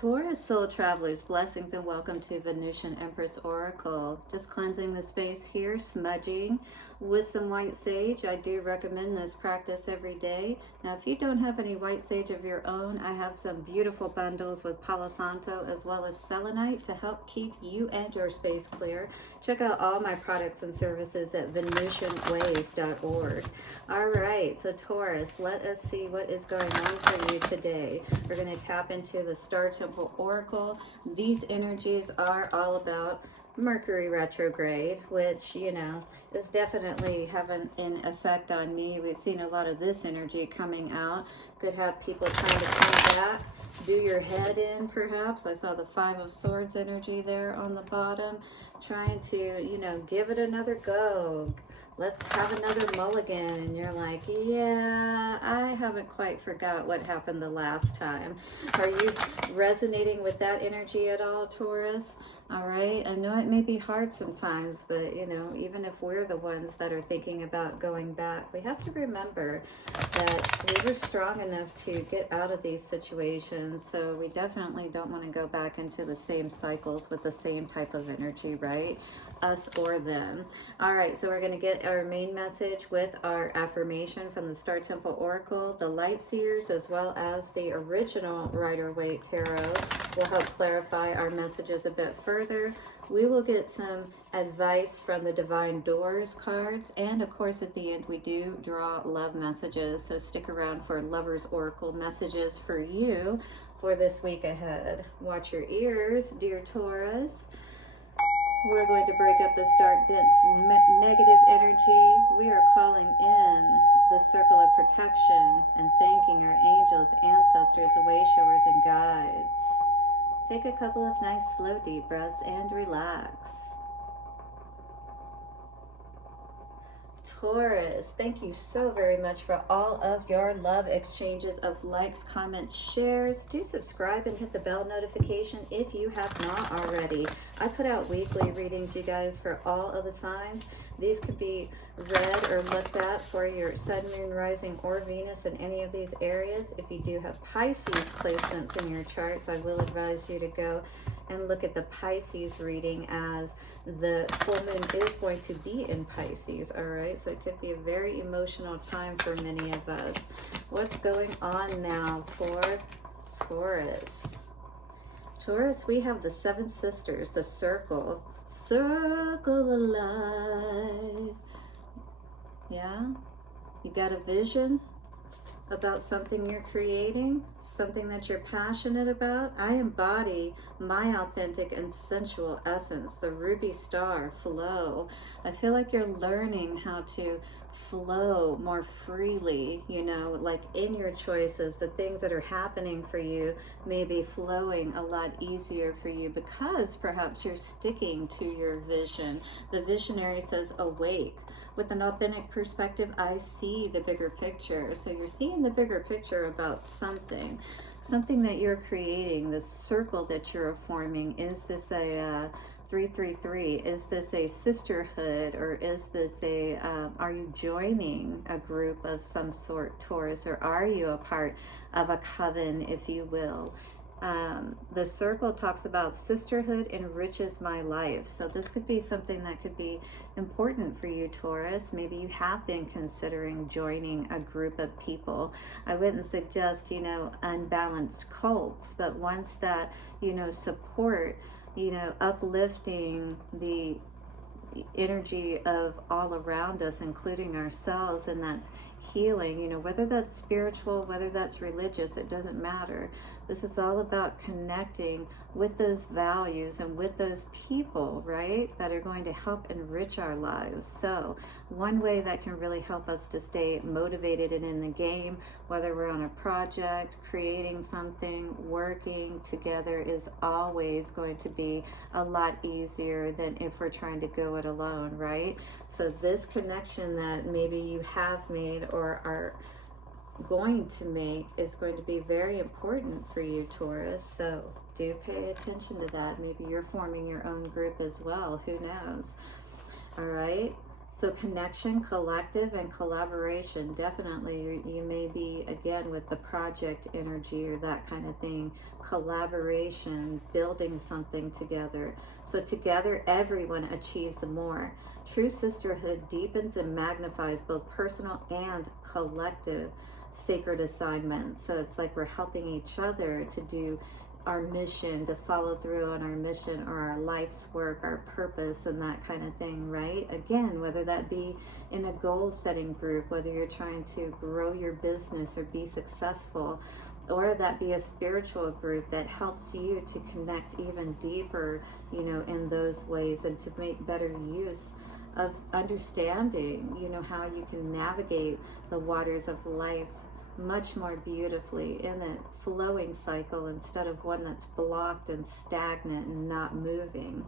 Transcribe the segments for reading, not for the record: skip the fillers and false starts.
Taurus soul travelers, blessings and welcome to Venusian Empress Oracle. Just cleansing the space here, smudging with some white sage. I do recommend this practice every day. Now, if you don't have any white sage of your own, I have some beautiful bundles with Palo Santo as well as selenite to help keep you and your space clear. Check out all my products and services at venusianways.org. All right, so Taurus, let us see what is going on for you today. We're going to tap into the Star Temple Oracle. These energies are all about Mercury retrograde, which, you know, is definitely having an effect on me. We've seen a lot of this energy coming out. Could have people trying to come back, do your head in perhaps. I saw the Five of Swords energy there on the bottom, trying to, you know, give it another go. Let's have another mulligan. And you're like, yeah, I haven't quite forgot what happened the last time. Are you resonating with that energy at all, Taurus? All right, I know it may be hard sometimes, but you know, even if we're the ones that are thinking about going back, we have to remember that we were strong enough to get out of these situations. So we definitely don't want to go back into the same cycles with the same type of energy, right? Us or them. All right, so we're going to get our main message with our affirmation from the Star Temple Oracle. The Light Seers, as well as the original Rider-Waite Tarot, will help clarify our messages a bit further. We will get some advice from the Divine Doors cards, and of course at the end we do draw love messages, so stick around for Lover's Oracle messages for you for this week ahead. Watch your ears, dear Taurus. We're going to break up this dark, dense, negative energy. We are calling in the circle of protection and thanking our angels, ancestors, way-showers, and guides. Take a couple of nice, slow, deep breaths and relax. Taurus, thank you so very much for all of your love exchanges of likes, comments, shares. Do subscribe and hit the bell notification if you have not already. I put out weekly readings, you guys, for all of the signs. These could be read or looked at for your Sun, Moon, Rising, or Venus in any of these areas. If you do have Pisces placements in your charts, I will advise you to go and look at the Pisces reading, as the full moon is going to be in Pisces. All right, so it could be a very emotional time for many of us. What's going on now for Taurus? Taurus, we have the Seven Sisters, the circle of life. Yeah, you got a vision about something you're creating, something that you're passionate about. I embody my authentic and sensual essence, the ruby star flow. I feel like you're learning how to flow more freely, you know, like in your choices. The things that are happening for you may be flowing a lot easier for you because perhaps you're sticking to your vision. The visionary says awake. With an authentic perspective, I see the bigger picture. So you're seeing the bigger picture about something that you're creating, this circle that you're forming. Is this a 333? Is this a sisterhood, or is this a are you joining a group of some sort, Taurus, or are you a part of a coven, if you will? The circle talks about sisterhood enriches my life. So this could be something that could be important for you, Taurus. Maybe you have been considering joining a group of people. I wouldn't suggest, you know, unbalanced cults, but ones that, you know, support, you know, uplifting the energy of all around us, including ourselves, and that's healing, you know, whether that's spiritual, whether that's religious, it doesn't matter. This is all about connecting with those values and with those people, right, that are going to help enrich our lives. So one way that can really help us to stay motivated and in the game, whether we're on a project, creating something, working together, is always going to be a lot easier than if we're trying to go it alone, right? So this connection that maybe you have made or are going to make is going to be very important for you, Taurus. So do pay attention to that. Maybe you're forming your own group as well. Who knows? All right. So connection, collective, and collaboration. Definitely, you may be, again, with the project energy or that kind of thing. Collaboration, building something together. So together, everyone achieves more. True sisterhood deepens and magnifies both personal and collective sacred assignments. So it's like we're helping each other to do our mission, to follow through on our mission or our life's work, our purpose, and that kind of thing, right? Again, whether that be in a goal setting group, whether you're trying to grow your business or be successful, or that be a spiritual group that helps you to connect even deeper, you know, in those ways, and to make better use of understanding, you know, how you can navigate the waters of life much more beautifully in a flowing cycle instead of one that's blocked and stagnant and not moving.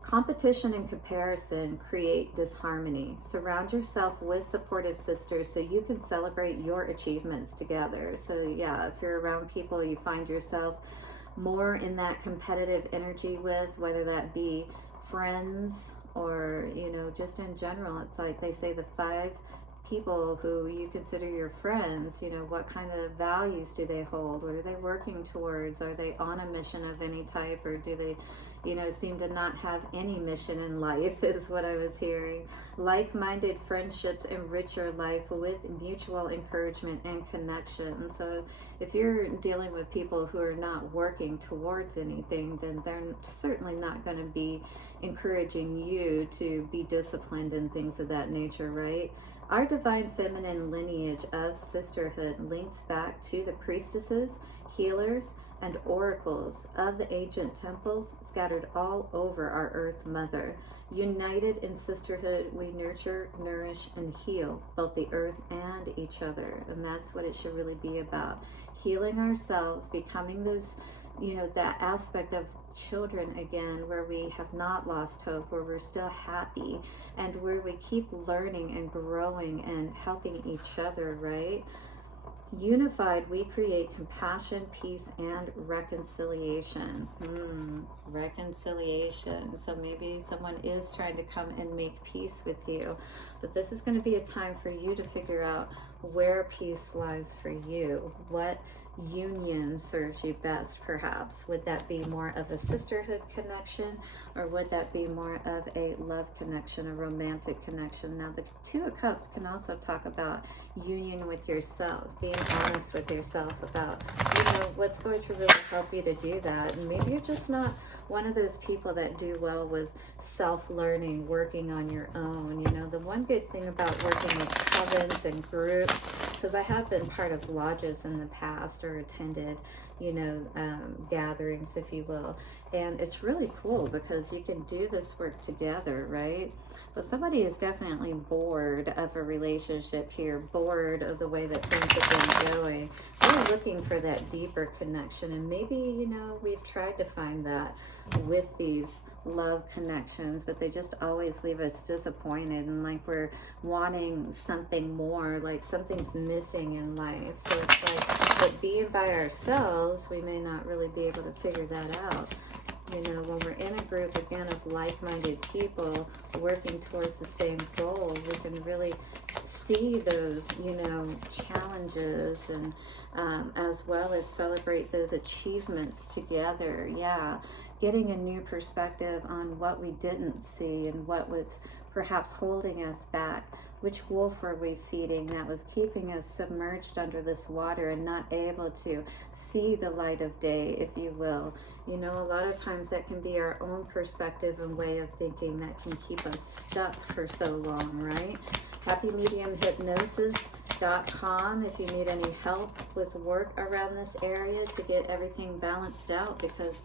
Competition and comparison create disharmony. Surround yourself with supportive sisters so you can celebrate your achievements together. So yeah, if you're around people you find yourself more in that competitive energy with, whether that be friends or, you know, just in general, it's like they say the 5 people who you consider your friends, you know, what kind of values do they hold? What are they working towards? Are they on a mission of any type, or do they, you know, seem to not have any mission in life, is what I was hearing. Like-minded friendships enrich your life with mutual encouragement and connection. So if you're dealing with people who are not working towards anything, then they're certainly not going to be encouraging you to be disciplined and things of that nature, right? Our divine feminine lineage of sisterhood links back to the priestesses, healers, and oracles of the ancient temples scattered all over our Earth Mother. United in sisterhood, we nurture, nourish, and heal both the earth and each other. And that's what it should really be about. Healing ourselves, becoming those, you know, that aspect of children again, where we have not lost hope, where we're still happy, and where we keep learning and growing and helping each other, right? Unified, we create compassion, peace, and reconciliation. Reconciliation. So maybe someone is trying to come and make peace with you, but this is going to be a time for you to figure out where peace lies for you. What union serves you best, perhaps? Would that be more of a sisterhood connection, or would that be more of a love connection, a romantic connection? Now, the 2 of Cups can also talk about union with yourself, being honest with yourself about, you know, what's going to really help you to do that. And maybe you're just not one of those people that do well with self-learning, working on your own. You know, the one good thing about working with covens and groups, because I have been part of lodges in the past or attended, you know, gatherings, if you will, and it's really cool because you can do this work together, right? But somebody is definitely bored of a relationship here, bored of the way that things have been going. They're looking for that deeper connection, and maybe, you know, we've tried to find that with these love connections, but they just always leave us disappointed and like we're wanting something more, like something's missing in life. So it's like, but being by ourselves, we may not really be able to figure that out. You know, when we're in a group, again, of like-minded people working towards the same goal, we can really see those, you know, challenges, and as well as celebrate those achievements together. Yeah, getting a new perspective on what we didn't see and what was perhaps holding us back. Which wolf are we feeding that was keeping us submerged under this water and not able to see the light of day, if you will? You know, a lot of times that can be our own perspective and way of thinking that can keep us stuck for so long, right? HappyMediumHypnosis.com if you need any help with work around this area to get everything balanced out, because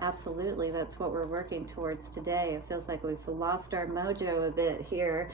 absolutely that's what we're working towards today. It feels like we've lost our mojo a bit here,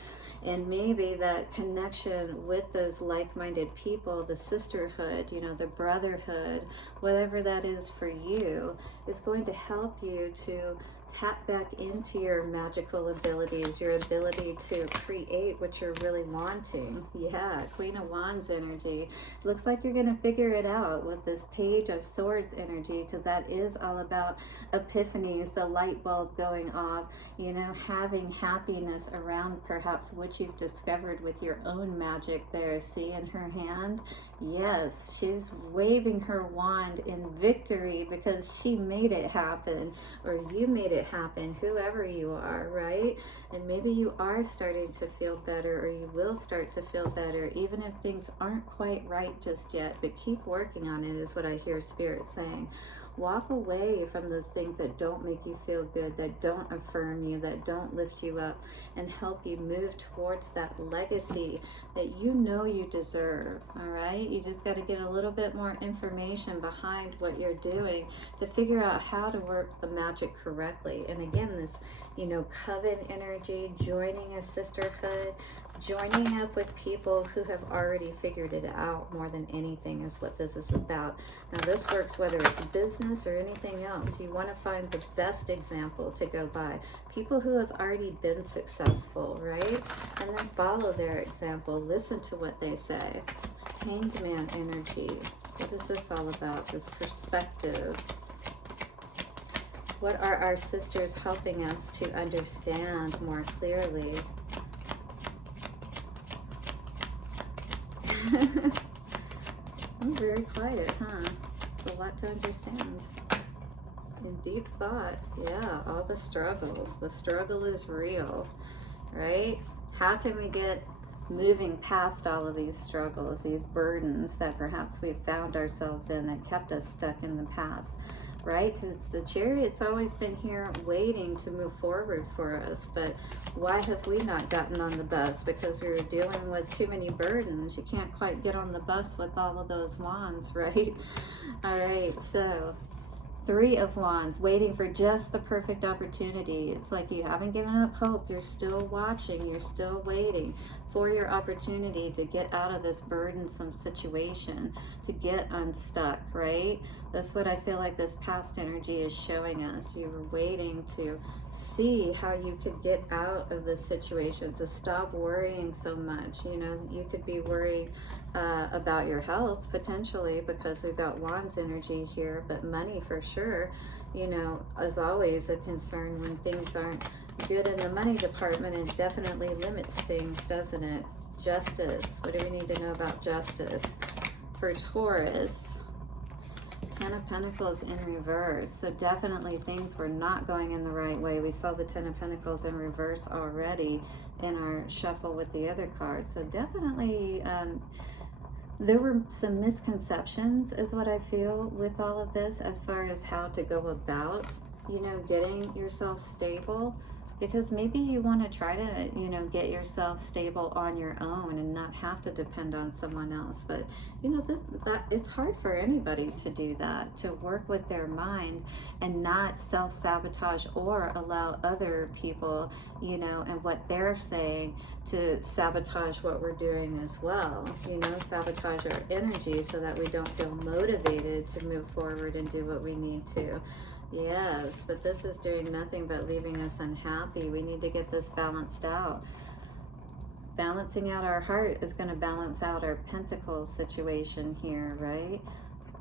and maybe that connection with those like-minded people, the sisterhood, you know, the brotherhood, whatever that is for you, is going to help you to Tap back into your magical abilities, your ability to create what you're really wanting. Yeah, Queen of Wands energy. Looks like you're going to figure it out with this Page of Swords energy, because that is all about epiphanies, the light bulb going off, you know, having happiness around perhaps what you've discovered with your own magic there. See in her hand? Yes, she's waving her wand in victory because she made it happen, or you made it happen, whoever you are, right? And maybe you are starting to feel better, or you will start to feel better, even if things aren't quite right just yet, but keep working on it is what I hear Spirit saying. Walk away from those things that don't make you feel good, that don't affirm you, that don't lift you up and help you move towards that legacy that you know you deserve, all right? You just got to get a little bit more information behind what you're doing to figure out how to work the magic correctly. And again, this, you know, coven energy, joining a sisterhood, joining up with people who have already figured it out more than anything is what this is about. Now this works whether it's business or anything else. You want to find the best example to go by. People who have already been successful, right? And then follow their example. Listen to what they say. Hanged Man energy. What is this all about? This perspective. What are our sisters helping us to understand more clearly? I'm very quiet, huh? It's a lot to understand. In deep thought, yeah, all the struggles. The struggle is real, right? How can we get moving past all of these struggles, these burdens that perhaps we've found ourselves in that kept us stuck in the past? Right? Because the Chariot's always been here waiting to move forward for us. But why have we not gotten on the bus? Because we were dealing with too many burdens. You can't quite get on the bus with all of those wands, right? All right, so Three of Wands, waiting for just the perfect opportunity. It's like you haven't given up hope. You're still watching. You're still waiting for your opportunity to get out of this burdensome situation, to get unstuck, right? That's what I feel like this past energy is showing us. You were waiting to see how you could get out of this situation, to stop worrying so much. You know, you could be worried about your health potentially, because we've got Wands energy here, but money for sure, you know, is always a concern when things aren't good in the money department. It definitely limits things, doesn't it? Justice. What do we need to know about justice? For Taurus, Ten of Pentacles in reverse. So definitely things were not going in the right way. We saw the Ten of Pentacles in reverse already in our shuffle with the other cards. So definitely there were some misconceptions is what I feel with all of this, as far as how to go about, you know, getting yourself stable. Because maybe you want to try to, you know, get yourself stable on your own and not have to depend on someone else. But, you know, that it's hard for anybody to do that, to work with their mind and not self-sabotage or allow other people, you know, and what they're saying to sabotage what we're doing as well. You know, sabotage our energy so that we don't feel motivated to move forward and do what we need to. Yes, but this is doing nothing but leaving us unhappy. We need to get this balanced out. Balancing out our heart is going to balance out our pentacles situation here, right?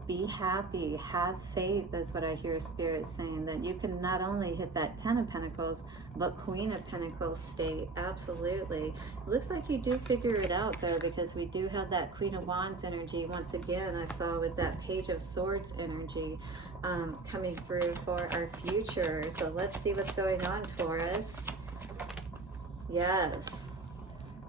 Be happy, have faith is what I hear Spirit saying, that you can not only hit that Ten of Pentacles, but Queen of Pentacles state. Absolutely. It looks like you do figure it out though, because we do have that Queen of Wands energy. Once again, I saw with that Page of Swords energy coming through for our future. So let's see what's going on, Taurus. Yes.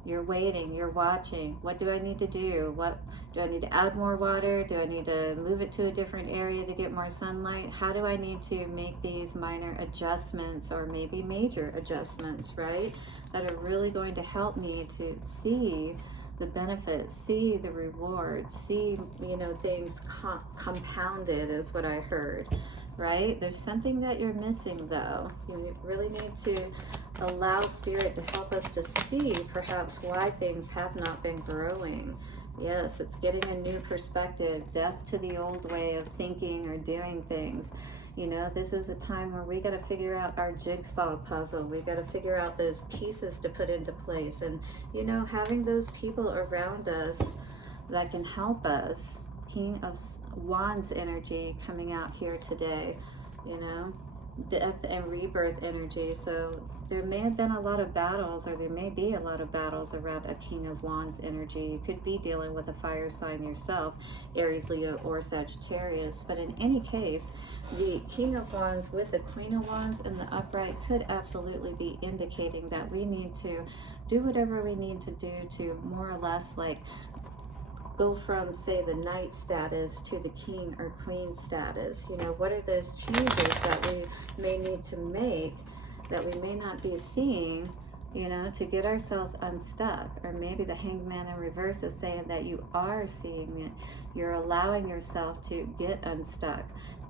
You're waiting, you're watching. What do I need to do? What do I need to add more water? Do I need to move it to a different area to get more sunlight? How do I need to make these minor adjustments, or maybe major adjustments, right? That are really going to help me to see the benefits, see the rewards, see, you know, things compounded is what I heard, right? There's something that you're missing though. You really need to allow Spirit to help us to see perhaps why things have not been growing, Yes, it's getting a new perspective. Death to the old way of thinking or doing things. You know, this is a time where we got to figure out our jigsaw puzzle. We got to figure out those pieces to put into place. And, you know, having those people around us that can help us. King of Wands energy coming out here today, you know, death and rebirth energy. So there may have been a lot of battles, or there may be a lot of battles around a King of Wands energy. You could be dealing with a fire sign yourself, Aries, Leo, or Sagittarius. But in any case, the King of Wands with the Queen of Wands in the upright could absolutely be indicating that we need to do whatever we need to do to more or less like go from, say, the knight status to the king or queen status. You know, what are those changes that we may need to make that we may not be seeing, you know, to get ourselves unstuck? Or maybe the Hanged Man in reverse is saying that you are seeing it. You're allowing yourself to get unstuck,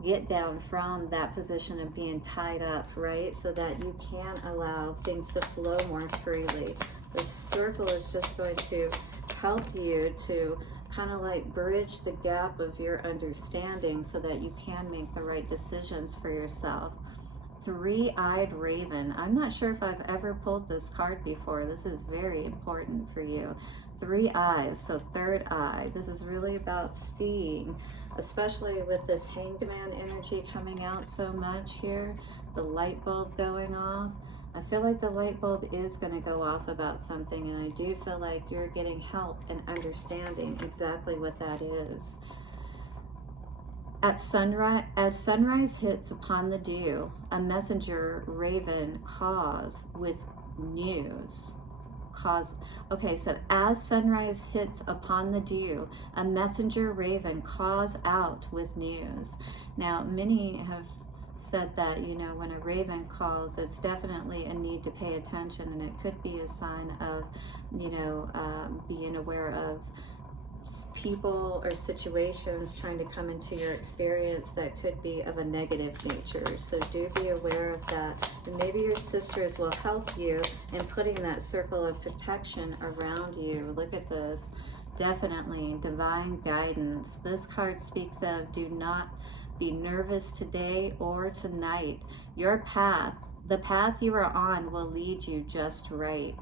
get down from that position of being tied up, right? So that you can allow things to flow more freely. The circle is just going to help you to kind of like bridge the gap of your understanding so that you can make the right decisions for yourself. Three-eyed raven. I'm not sure if I've ever pulled this card before. This is very important for you. Three eyes, so third eye. This is really about seeing, especially with this Hanged Man energy coming out so much here, the light bulb going off. I feel like the light bulb is going to go off about something, and I do feel like you're getting help and understanding exactly what that is. At sunrise, as sunrise hits upon the dew, a messenger raven caws with news. Okay, so as sunrise hits upon the dew, a messenger raven caws out with news. Now, many have said that, you know, when a raven calls, it's definitely a need to pay attention, and it could be a sign of, you know, being aware of people or situations trying to come into your experience that could be of a negative nature. So do be aware of that. And maybe your sisters will help you in putting that circle of protection around you. Look at this. Definitely divine guidance. This card speaks of do not be nervous today or tonight. Your path, the path you are on, will lead you just right.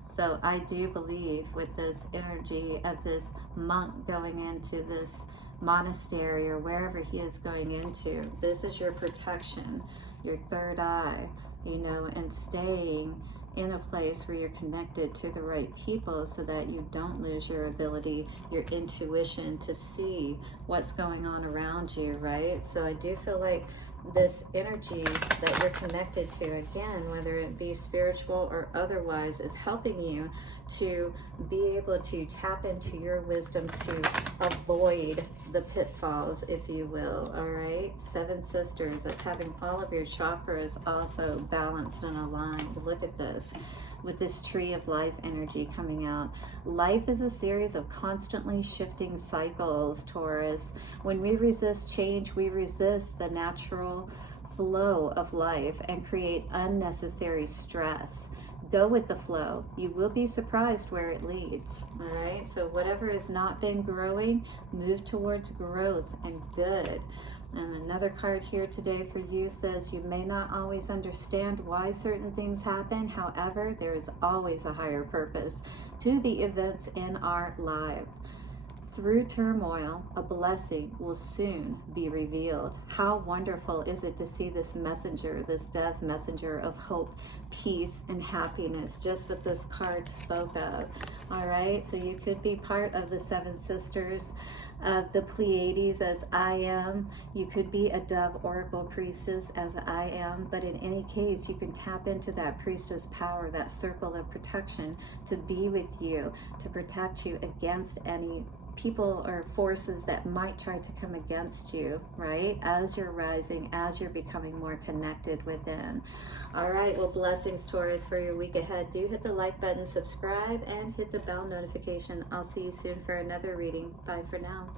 So I do believe with this energy of this monk going into this monastery or wherever he is going into, this is your protection, your third eye, you know, and staying in a place where you're connected to the right people so that you don't lose your ability, your intuition to see what's going on around you, right? So I do feel like this energy that you're connected to, again, whether it be spiritual or otherwise, is helping you to be able to tap into your wisdom to avoid the pitfalls, if you will. All right, Seven Sisters, that's having all of your chakras also balanced and aligned. Look at this. With this tree of life energy coming out. Life is a series of constantly shifting cycles, Taurus. When we resist change, we resist the natural flow of life and create unnecessary stress. Go with the flow. You will be surprised where it leads. All right, so whatever has not been growing, move towards growth and good. And another card here today for you says you may not always understand why certain things happen. However, there is always a higher purpose to the events in our life. Through turmoil, a blessing will soon be revealed. How wonderful is it to see this messenger, this dove messenger of hope, peace, and happiness, just what this card spoke of. All right, so you could be part of the Seven Sisters of the Pleiades, as I am. You could be a dove oracle priestess, as I am. But in any case, you can tap into that priestess power, that circle of protection, to be with you, to protect you against any people or forces that might try to come against you, right? As you're rising, as you're becoming more connected within. All right, well, blessings, Taurus, for your week ahead. Do hit the like button, subscribe, and hit the bell notification. I'll see you soon for another reading. Bye for now.